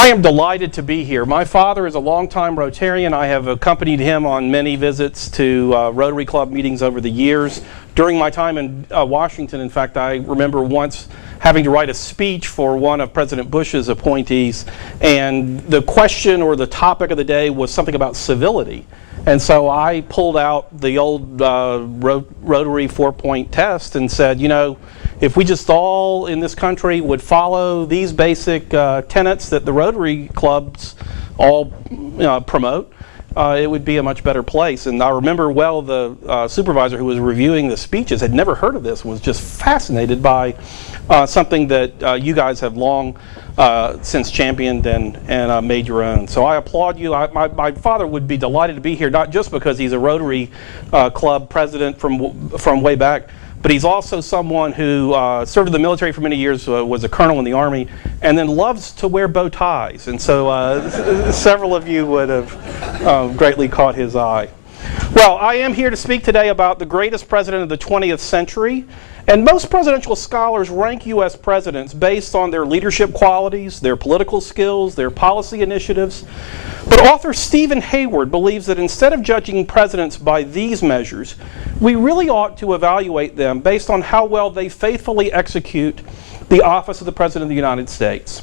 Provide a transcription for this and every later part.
I am delighted to be here. My father is a longtime Rotarian. I have accompanied him on many visits to Rotary Club meetings over the years. During my time in Washington, in fact, I remember once having to write a speech for one of President Bush's appointees, and the question or the topic of the day was something about civility. And so I pulled out the old Rotary 4-point test and said, you know, if we just all in this country would follow these basic tenets that the Rotary clubs all promote, it would be a much better place. And I remember well the supervisor who was reviewing the speeches had never heard of this, was just fascinated by something that you guys have long since championed and made your own. So I applaud you. My father would be delighted to be here, not just because he's a Rotary Club president from way back, but he's also someone who served in the military for many years, was a colonel in the Army, and then loves to wear bow ties. And so several of you would have greatly caught his eye. Well, I am here to speak today about the greatest president of the 20th century. And most presidential scholars rank U.S. presidents based on their leadership qualities, their political skills, their policy initiatives. But author Stephen Hayward believes that instead of judging presidents by these measures, we really ought to evaluate them based on how well they faithfully execute the office of the President of the United States.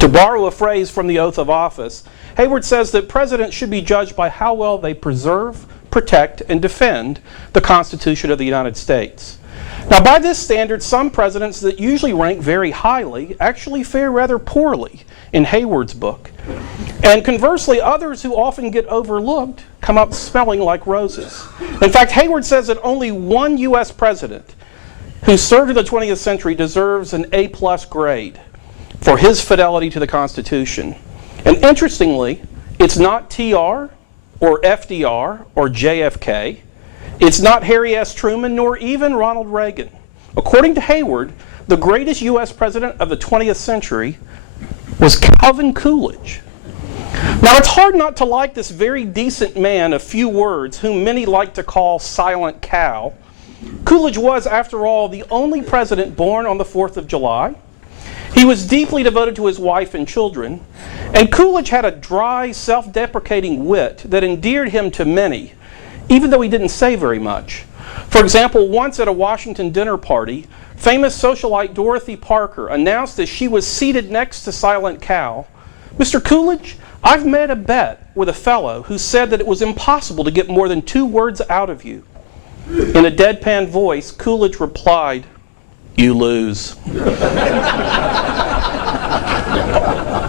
To borrow a phrase from the oath of office, Hayward says that presidents should be judged by how well they preserve, protect, and defend the Constitution of the United States. Now, by this standard, some presidents that usually rank very highly actually fare rather poorly in Hayward's book. And conversely, others who often get overlooked come up smelling like roses. In fact, Hayward says that only one U.S. president who served in the 20th century deserves an A+ grade for his fidelity to the Constitution. And interestingly, it's not TR or FDR or JFK. It's not Harry S. Truman, nor even Ronald Reagan. According to Hayward, the greatest U.S. president of the 20th century was Calvin Coolidge. Now, it's hard not to like this very decent man of few words, whom many like to call Silent Cal. Coolidge was, after all, the only president born on the 4th of July. He was deeply devoted to his wife and children, and Coolidge had a dry, self-deprecating wit that endeared him to many, even though he didn't say very much. For example, once at a Washington dinner party, famous socialite Dorothy Parker announced as she was seated next to Silent Cal, "Mr. Coolidge, I've made a bet with a fellow who said that it was impossible to get more than 2 words out of you." In a deadpan voice, Coolidge replied, "You lose."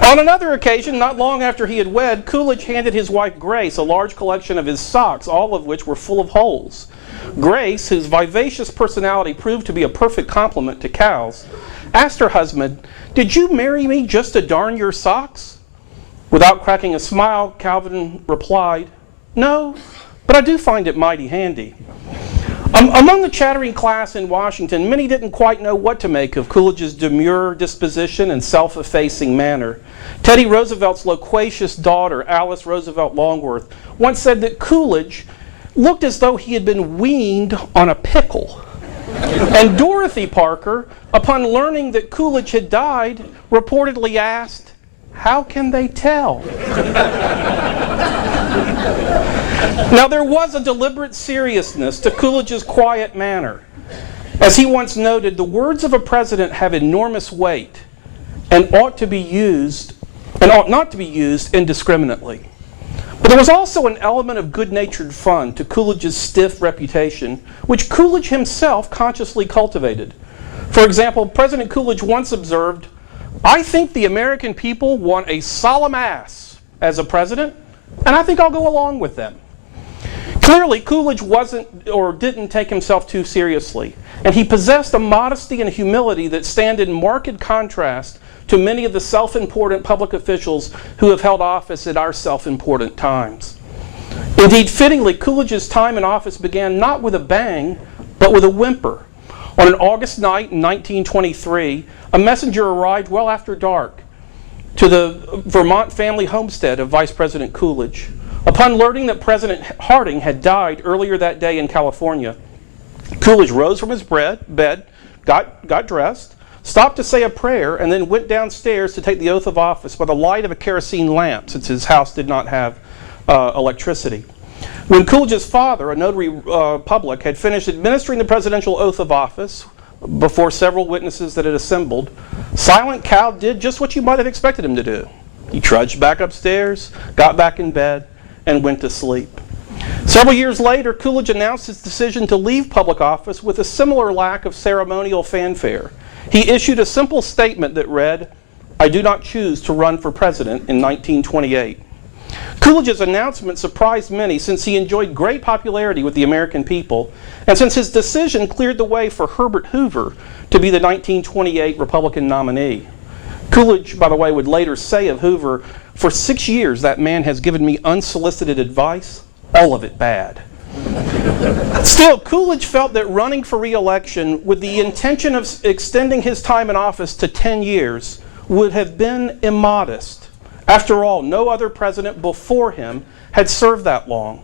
On another occasion, not long after he had wed, Coolidge handed his wife Grace a large collection of his socks, all of which were full of holes. Grace, whose vivacious personality proved to be a perfect complement to Cal's, asked her husband, "Did you marry me just to darn your socks?" Without cracking a smile, Calvin replied, "No, but I do find it mighty handy." Among the chattering class in Washington, many didn't quite know what to make of Coolidge's demure disposition and self-effacing manner. Teddy Roosevelt's loquacious daughter, Alice Roosevelt Longworth, once said that Coolidge looked as though he had been weaned on a pickle. And Dorothy Parker, upon learning that Coolidge had died, reportedly asked, "How can they tell?" Now, there was a deliberate seriousness to Coolidge's quiet manner. As he once noted, the words of a president have enormous weight and ought not to be used indiscriminately. But there was also an element of good-natured fun to Coolidge's stiff reputation, which Coolidge himself consciously cultivated. For example, President Coolidge once observed, "I think the American people want a solemn ass as a president, and I think I'll go along with them." Clearly, Coolidge wasn't or didn't take himself too seriously, and he possessed a modesty and humility that stand in marked contrast to many of the self-important public officials who have held office at our self-important times. Indeed, fittingly, Coolidge's time in office began not with a bang, but with a whimper. On an August night in 1923, a messenger arrived well after dark to the Vermont family homestead of Vice President Coolidge. Upon learning that President Harding had died earlier that day in California, Coolidge rose from his bed, got dressed, stopped to say a prayer, and then went downstairs to take the oath of office by the light of a kerosene lamp, since his house did not have electricity. When Coolidge's father, a notary public, had finished administering the presidential oath of office before several witnesses that had assembled, Silent Cal did just what you might have expected him to do. He trudged back upstairs, got back in bed, and went to sleep. Several years later, Coolidge announced his decision to leave public office with a similar lack of ceremonial fanfare. He issued a simple statement that read, "I do not choose to run for president," in 1928. Coolidge's announcement surprised many, since he enjoyed great popularity with the American people, and since his decision cleared the way for Herbert Hoover to be the 1928 Republican nominee. Coolidge, by the way, would later say of Hoover, "For 6 years that man has given me unsolicited advice, all of it bad." Still, Coolidge felt that running for re-election with the intention of extending his time in office to 10 years would have been immodest. After all, no other president before him had served that long.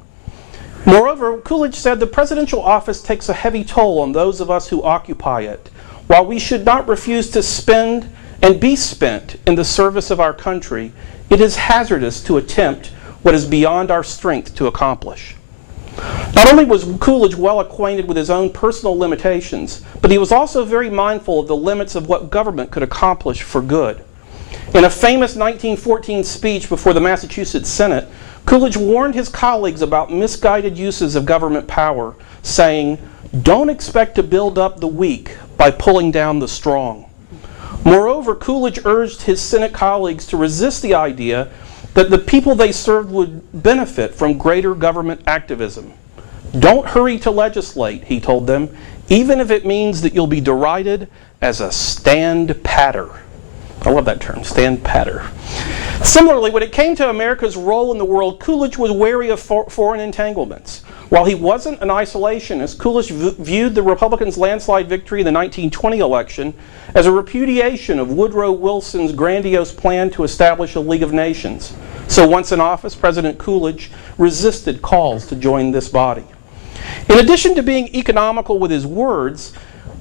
Moreover, Coolidge said the presidential office takes a heavy toll on those of us who occupy it. While we should not refuse to spend and be spent in the service of our country, it is hazardous to attempt what is beyond our strength to accomplish. Not only was Coolidge well acquainted with his own personal limitations, but he was also very mindful of the limits of what government could accomplish for good. In a famous 1914 speech before the Massachusetts Senate, Coolidge warned his colleagues about misguided uses of government power, saying, "Don't expect to build up the weak by pulling down the strong." Moreover, Coolidge urged his Senate colleagues to resist the idea that the people they served would benefit from greater government activism. "Don't hurry to legislate," he told them, "even if it means that you'll be derided as a stand-patter." I love that term, stand-patter. Similarly, when it came to America's role in the world, Coolidge was wary of foreign entanglements. While he wasn't an isolationist, Coolidge viewed the Republicans' landslide victory in the 1920 election as a repudiation of Woodrow Wilson's grandiose plan to establish a League of Nations. So once in office, President Coolidge resisted calls to join this body. In addition to being economical with his words,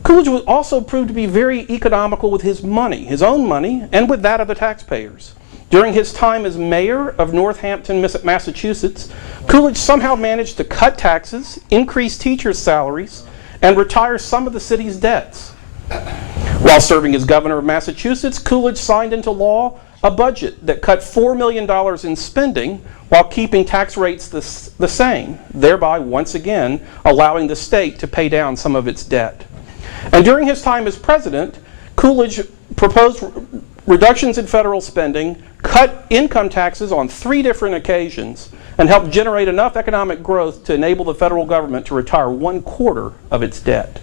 Coolidge was also proved to be very economical with his money, his own money, and with that of the taxpayers. During his time as mayor of Northampton, Massachusetts, Coolidge somehow managed to cut taxes, increase teachers' salaries, and retire some of the city's debts. While serving as governor of Massachusetts, Coolidge signed into law a budget that cut $4 million in spending while keeping tax rates the same, thereby once again allowing the state to pay down some of its debt. And during his time as president, Coolidge proposed reductions in federal spending, cut income taxes on 3 different occasions, and helped generate enough economic growth to enable the federal government to retire 1/4 of its debt.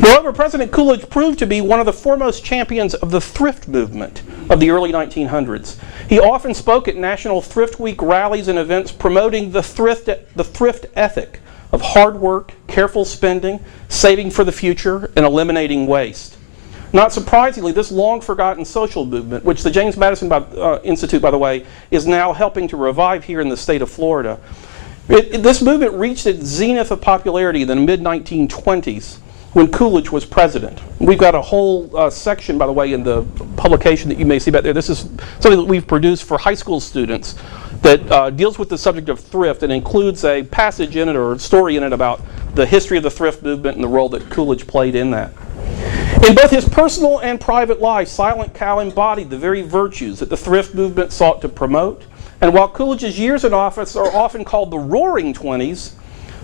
Moreover, President Coolidge proved to be one of the foremost champions of the thrift movement of the early 1900s. He often spoke at National Thrift Week rallies and events promoting the thrift ethic of hard work, careful spending, saving for the future, and eliminating waste. Not surprisingly, this long-forgotten social movement, which the James Madison Institute, by the way, is now helping to revive here in the state of Florida, this movement reached its zenith of popularity in the mid-1920s when Coolidge was president. We've got a whole section, by the way, in the publication that you may see back there. This is something that we've produced for high school students that deals with the subject of thrift and includes a passage in it or a story in it about the history of the thrift movement and the role that Coolidge played in that. In both his personal and private life, Silent Cal embodied the very virtues that the thrift movement sought to promote. And while Coolidge's years in office are often called the Roaring '20s,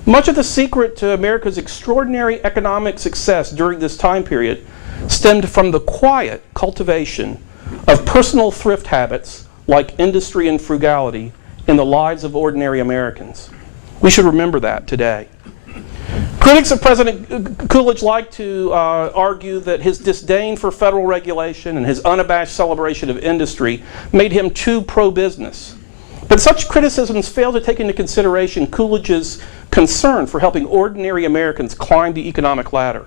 much of the secret to America's extraordinary economic success during this time period stemmed from the quiet cultivation of personal thrift habits like industry and frugality in the lives of ordinary Americans. We should remember that today. Critics of President Coolidge like to argue that his disdain for federal regulation and his unabashed celebration of industry made him too pro-business. But such criticisms fail to take into consideration Coolidge's concern for helping ordinary Americans climb the economic ladder.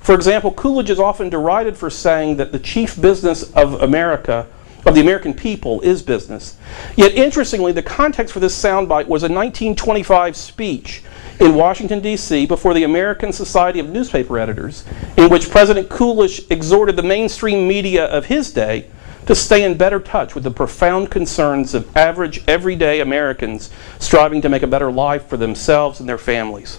For example, Coolidge is often derided for saying that the chief business of America of the American people is business. Yet interestingly, the context for this soundbite was a 1925 speech in Washington, D.C. before the American Society of Newspaper Editors, in which President Coolidge exhorted the mainstream media of his day to stay in better touch with the profound concerns of average, everyday Americans striving to make a better life for themselves and their families.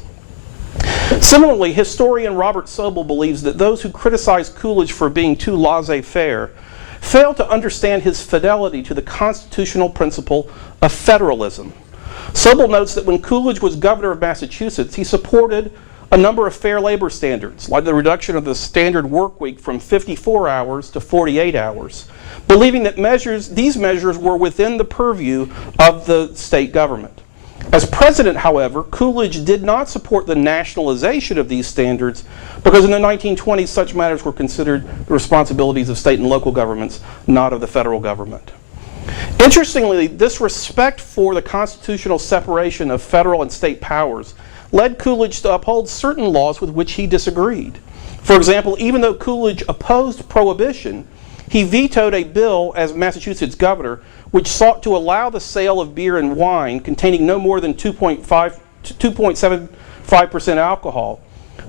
Similarly, historian Robert Sobel believes that those who criticize Coolidge for being too laissez-faire fail to understand his fidelity to the constitutional principle of federalism. Sobel notes that when Coolidge was governor of Massachusetts, he supported a number of fair labor standards, like the reduction of the standard work week from 54 hours to 48 hours, believing that these measures were within the purview of the state government. As president, however, Coolidge did not support the nationalization of these standards because in the 1920s such matters were considered the responsibilities of state and local governments, not of the federal government. Interestingly, this respect for the constitutional separation of federal and state powers led Coolidge to uphold certain laws with which he disagreed. For example, even though Coolidge opposed prohibition, he vetoed a bill as Massachusetts governor which sought to allow the sale of beer and wine containing no more than 2.75% alcohol.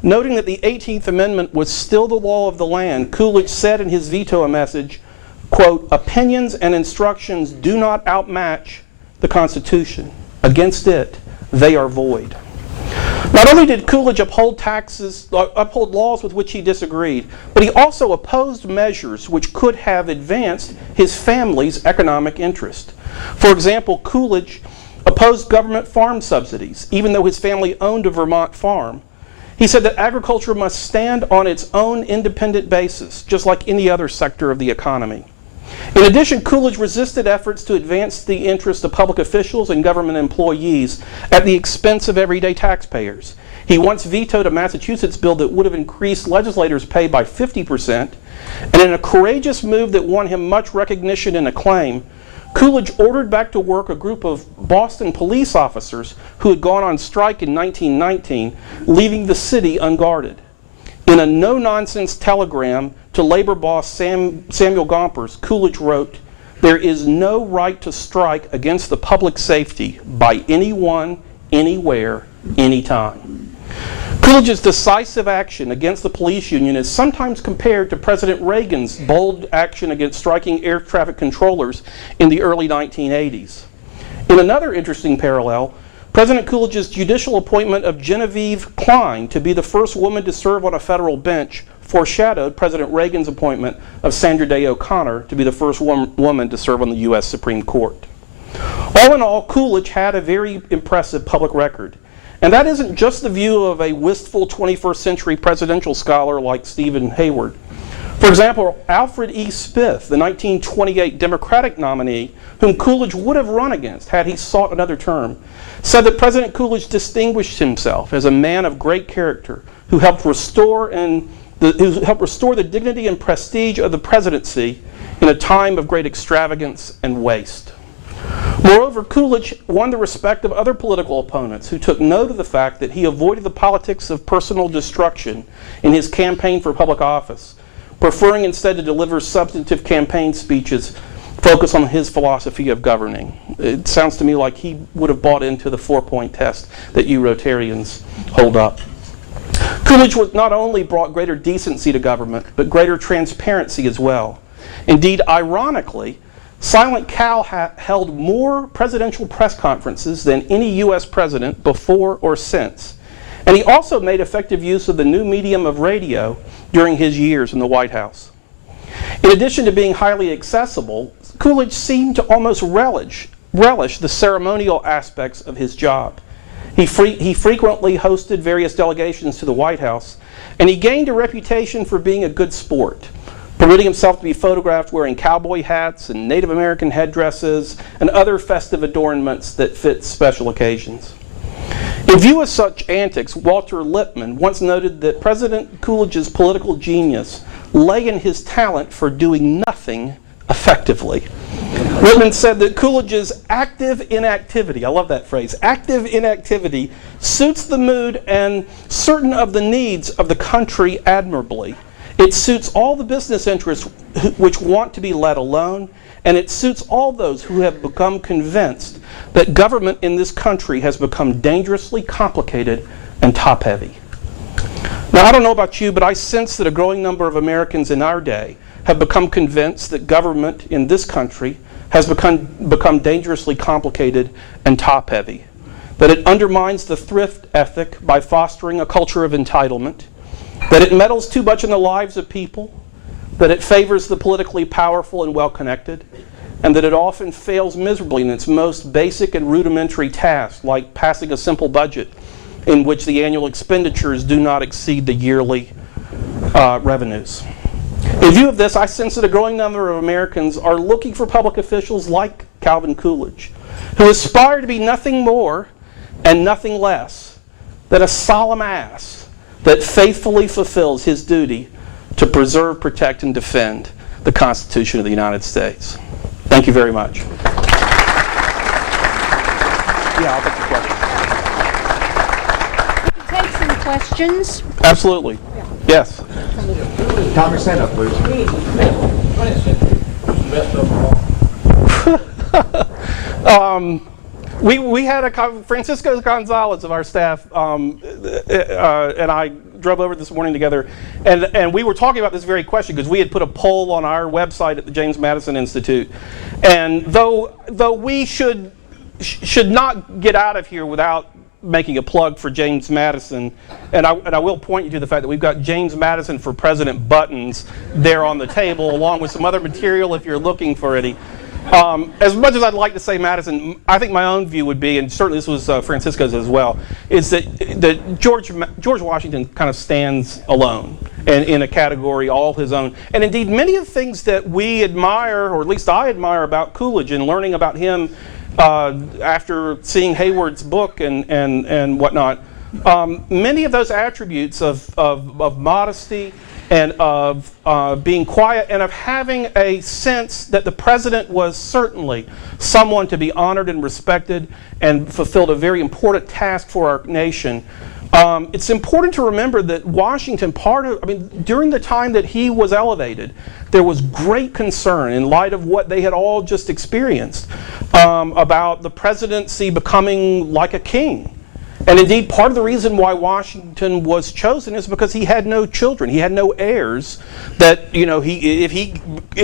Noting that the 18th Amendment was still the law of the land, Coolidge said in his veto message, quote, "Opinions and instructions do not outmatch the Constitution. Against it, they are void." Not only did Coolidge uphold laws with which he disagreed, but he also opposed measures which could have advanced his family's economic interest. For example, Coolidge opposed government farm subsidies, even though his family owned a Vermont farm. He said that agriculture must stand on its own independent basis, just like any other sector of the economy. In addition, Coolidge resisted efforts to advance the interests of public officials and government employees at the expense of everyday taxpayers. He once vetoed a Massachusetts bill that would have increased legislators' pay by 50%, and in a courageous move that won him much recognition and acclaim, Coolidge ordered back to work a group of Boston police officers who had gone on strike in 1919, leaving the city unguarded. In a no-nonsense telegram to labor boss Samuel Gompers, Coolidge wrote, "There is no right to strike against the public safety by anyone, anywhere, anytime." Coolidge's decisive action against the police union is sometimes compared to President Reagan's bold action against striking air traffic controllers in the early 1980s. In another interesting parallel, President Coolidge's judicial appointment of Genevieve Klein to be the first woman to serve on a federal bench foreshadowed President Reagan's appointment of Sandra Day O'Connor to be the first woman to serve on the U.S. Supreme Court. All in all, Coolidge had a very impressive public record. And that isn't just the view of a wistful 21st century presidential scholar like Stephen Hayward. For example, Alfred E. Smith, the 1928 Democratic nominee, whom Coolidge would have run against had he sought another term, said that President Coolidge distinguished himself as a man of great character who helped restore the dignity and prestige of the presidency in a time of great extravagance and waste. Moreover, Coolidge won the respect of other political opponents who took note of the fact that he avoided the politics of personal destruction in his campaign for public office, preferring instead to deliver substantive campaign speeches focused on his philosophy of governing. It sounds to me like he would have bought into the 4-point test that you Rotarians hold up. Coolidge not only brought greater decency to government, but greater transparency as well. Indeed, ironically, Silent Cal held more presidential press conferences than any U.S. president before or since. And he also made effective use of the new medium of radio during his years in the White House. In addition to being highly accessible, Coolidge seemed to almost relish the ceremonial aspects of his job. He frequently hosted various delegations to the White House, and he gained a reputation for being a good sport, permitting himself to be photographed wearing cowboy hats and Native American headdresses and other festive adornments that fit special occasions. In view of such antics, Walter Lippmann once noted that President Coolidge's political genius lay in his talent for doing nothing effectively. Lippmann said that Coolidge's active inactivity, I love that phrase, active inactivity suits the mood and certain of the needs of the country admirably. It suits all the business interests which want to be let alone, and it suits all those who have become convinced that government in this country has become dangerously complicated and top-heavy. Now, I don't know about you, but I sense that a growing number of Americans in our day have become convinced that government in this country has become dangerously complicated and top-heavy, that it undermines the thrift ethic by fostering a culture of entitlement, that it meddles too much in the lives of people, that it favors the politically powerful and well-connected, and that it often fails miserably in its most basic and rudimentary tasks, like passing a simple budget in which the annual expenditures do not exceed the yearly revenues. In view of this, I sense that a growing number of Americans are looking for public officials like Calvin Coolidge, who aspire to be nothing more and nothing less than a solemn ass that faithfully fulfills his duty to preserve, protect, and defend the Constitution of the United States. Thank you very much. Yeah, I'll take the question. Take some questions. Absolutely. Yes. Tommy, stand up, please. We had Francisco Gonzalez of our staff and I drove over this morning together, and we were talking about this very question because we had put a poll on our website at the James Madison Institute, and though we should not get out of here without making a plug for James Madison, and I will point you to the fact that we've got James Madison for President buttons there on the table, along with some other material if you're looking for any. As much as I'd like to say Madison, I think my own view would be, and certainly this was Francisco's as well, is that George Washington kind of stands alone and in a category all his own. And indeed, many of the things that we admire, or at least I admire about Coolidge and learning about him after seeing Hayward's book and whatnot, many of those attributes of modesty and of being quiet and of having a sense that the president was certainly someone to be honored and respected and fulfilled a very important task for our nation. It's important to remember that Washington, during the time that he was elevated, there was great concern in light of what they had all just experienced about the presidency becoming like a king. And indeed, part of the reason why Washington was chosen is because he had no children, he had no heirs. That if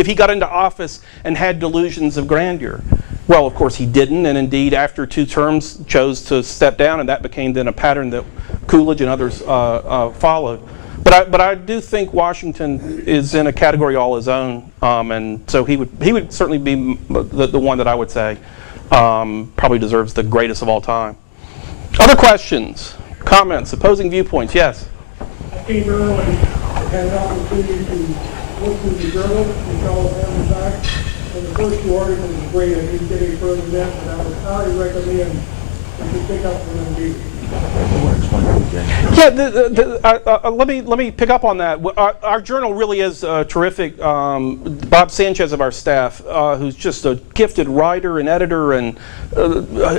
he got into office and had delusions of grandeur, well, of course he didn't. And indeed, after 2 terms, chose to step down, and that became then a pattern that Coolidge and others followed. But I do think Washington is in a category all his own, and so he would certainly be the one that I would say probably deserves the greatest of all time. Other questions, comments, opposing viewpoints? Yes? I came early, had an opportunity to look through the journal and follow them back. And the first 2 articles were great. I didn't get any further than that, but I would highly recommend that you pick up from them. Yeah, let me pick up on that. Our journal really is terrific. Bob Sanchez of our staff, who's just a gifted writer and editor and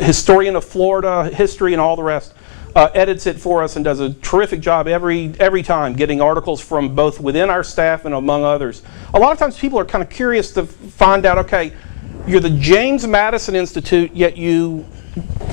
historian of Florida history and all the rest, edits it for us and does a terrific job every time getting articles from both within our staff and among others. A lot of times people are kind of curious to find out, okay, you're the James Madison Institute, yet you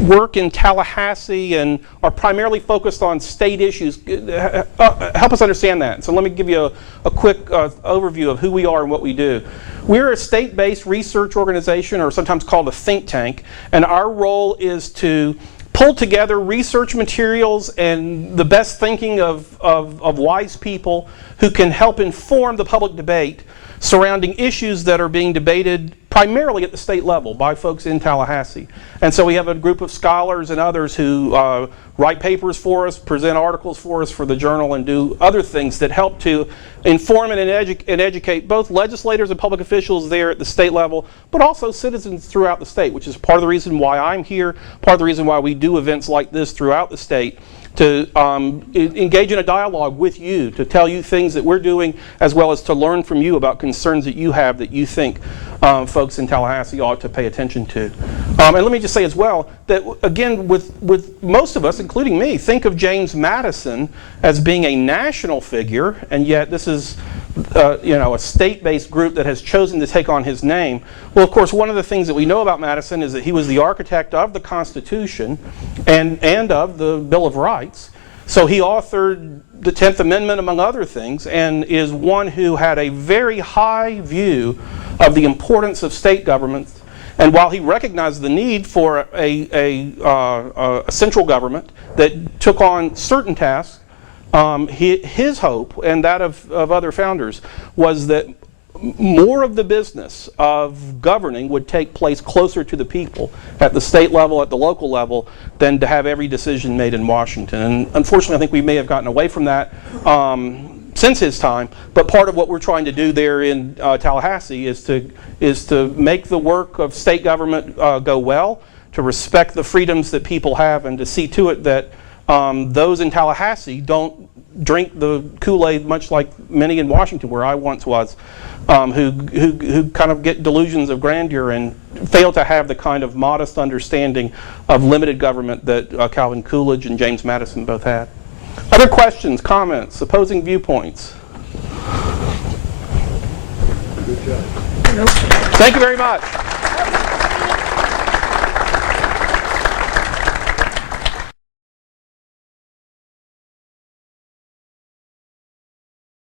work in Tallahassee and are primarily focused on state issues. Help us understand that. So let me give you a quick overview of who we are and what we do. We're a state-based research organization, or sometimes called a think tank, and our role is to pull together research materials and the best thinking of wise people who can help inform the public debate surrounding issues that are being debated primarily at the state level by folks in Tallahassee. And so we have a group of scholars and others who write papers for us, present articles for us for the journal, and do other things that help to inform and educate both legislators and public officials there at the state level, but also citizens throughout the state, which is part of the reason why I'm here, part of the reason why we do events like this throughout the state, to engage in a dialogue with you, to tell you things that we're doing, as well as to learn from you about concerns that you have that you think folks in Tallahassee ought to pay attention to. And let me just say as well that, again, with most of us, including me, think of James Madison as being a national figure, and yet this is a state-based group that has chosen to take on his name. Well, of course, one of the things that we know about Madison is that he was the architect of the Constitution and of the Bill of Rights. So he authored the 10th Amendment, among other things, and is one who had a very high view of the importance of state governments. And while he recognized the need for a central government that took on certain tasks, his hope, and that of other founders, was that more of the business of governing would take place closer to the people, at the state level, at the local level, than to have every decision made in Washington. And unfortunately, I think we may have gotten away from that since his time, but part of what we're trying to do there in Tallahassee is to make the work of state government go well, to respect the freedoms that people have, and to see to it that those in Tallahassee don't drink the Kool-Aid, much like many in Washington, where I once was, who kind of get delusions of grandeur and fail to have the kind of modest understanding of limited government that Calvin Coolidge and James Madison both had. Other questions, comments, opposing viewpoints? Good job. Thank you very much.